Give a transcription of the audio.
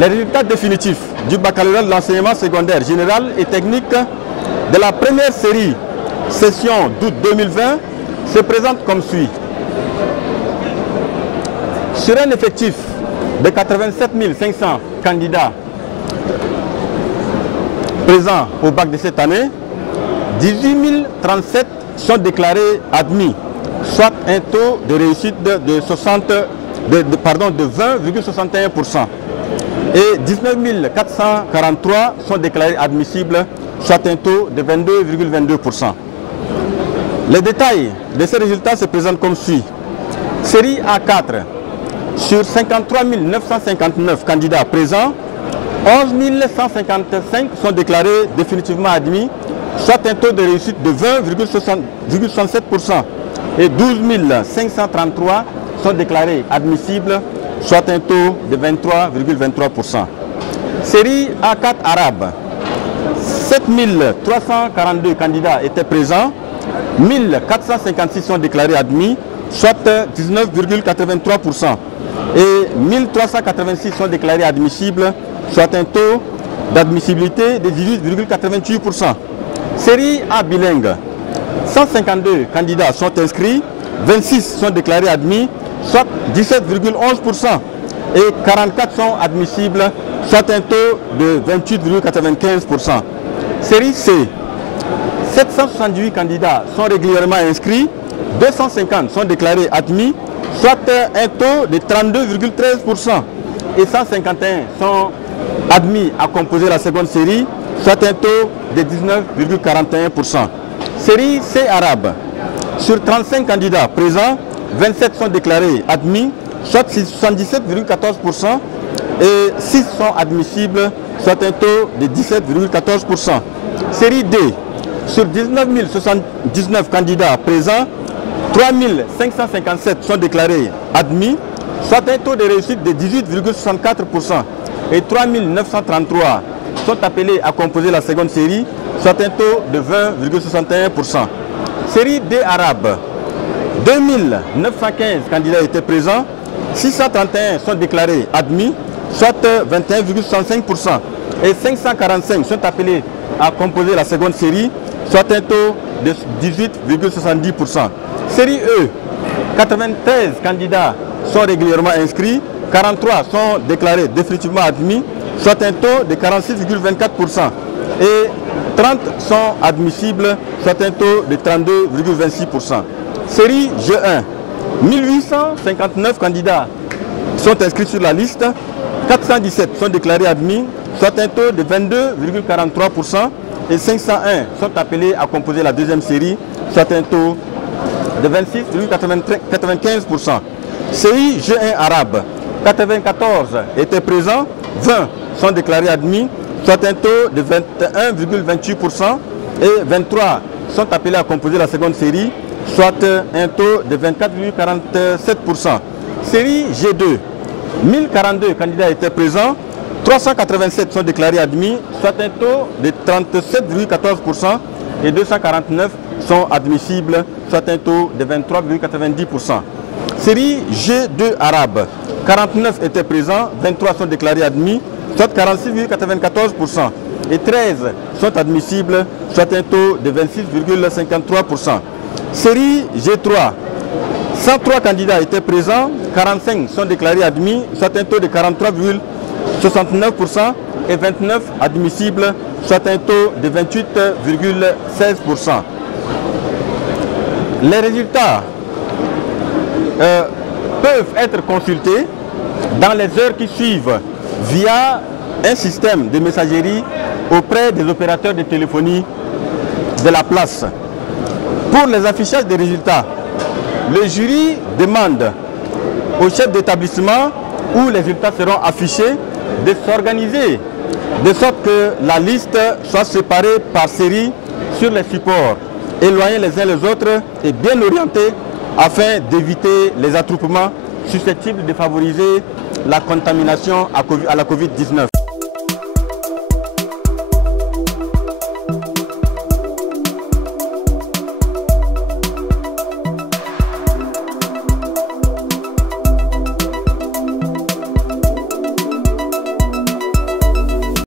Les résultats définitifs du baccalauréat de l'enseignement secondaire général et technique de la première série session d'août 2020 se présentent comme suit. Sur un effectif de 87 500 candidats présents au bac de cette année, 18 037 sont déclarés admis, soit un taux de réussite de 20,61%. Et 19 443 sont déclarés admissibles, soit un taux de 22,22%. Les détails de ces résultats se présentent comme suit. Série A4, sur 53 959 candidats présents, 11 155 sont déclarés définitivement admis, soit un taux de réussite de 20,67%. Et 12 533 sont déclarés admissibles, soit un taux de 23,23%. Série A4 arabe, 7 342 candidats étaient présents, 1456 sont déclarés admis, soit 19,83%. Et 1386 sont déclarés admissibles, soit un taux d'admissibilité de 18,88%. Série A bilingue, 152 candidats sont inscrits, 26 sont déclarés admis, soit 17,11%. Et 44 sont admissibles, soit un taux de 28,95%. Série C, 778 candidats sont régulièrement inscrits, 250 sont déclarés admis, soit un taux de 32,13%. Et 151 sont admis à composer la seconde série, soit un taux de 19,41%. Série C arabe, sur 35 candidats présents, 27 sont déclarés admis, soit 77,14%, et 6 sont admissibles, soit un taux de 17,14%. Série D, sur 19 079 candidats présents, 3 557 sont déclarés admis, soit un taux de réussite de 18,64%. Et 3 933 sont appelés à composer la seconde série, soit un taux de 20,61%. Série D arabe, 2 915 candidats étaient présents, 631 sont déclarés admis, soit 21,65%. Et 545 sont appelés à composer la seconde série, soit un taux de 18,70%. Série E, 93 candidats sont régulièrement inscrits, 43 sont déclarés définitivement admis, soit un taux de 46,24%. Et 30 sont admissibles, soit un taux de 32,26%. Série G1, 1859 candidats sont inscrits sur la liste, 417 sont déclarés admis, soit un taux de 22,43%. Et 501 sont appelés à composer la deuxième série, soit un taux de 26,95%. Série G1 arabe, 94 étaient présents, 20 sont déclarés admis, soit un taux de 21,28%. Et 23 sont appelés à composer la seconde série, soit un taux de 24,47%. Série G2, 1042 candidats étaient présents, 387 sont déclarés admis, soit un taux de 37,14%. Et 249 sont admissibles, soit un taux de 23,90%. Série G2 arabe, 49 étaient présents, 23 sont déclarés admis, soit 46,94%. Et 13 sont admissibles, soit un taux de 26,53%. Série G3, 103 candidats étaient présents, 45 sont déclarés admis, soit un taux de 43,69%. Et 29 admissibles, soit un taux de 28,16%. Les résultats peuvent être consultés dans les heures qui suivent via un système de messagerie auprès des opérateurs de téléphonie de la place. Pour les affichages des résultats, le jury demande au chef d'établissement où les résultats seront affichés de s'organiser de sorte que la liste soit séparée par série sur les supports, éloignés les uns les autres et bien orientés afin d'éviter les attroupements susceptibles de favoriser la contamination à la Covid-19.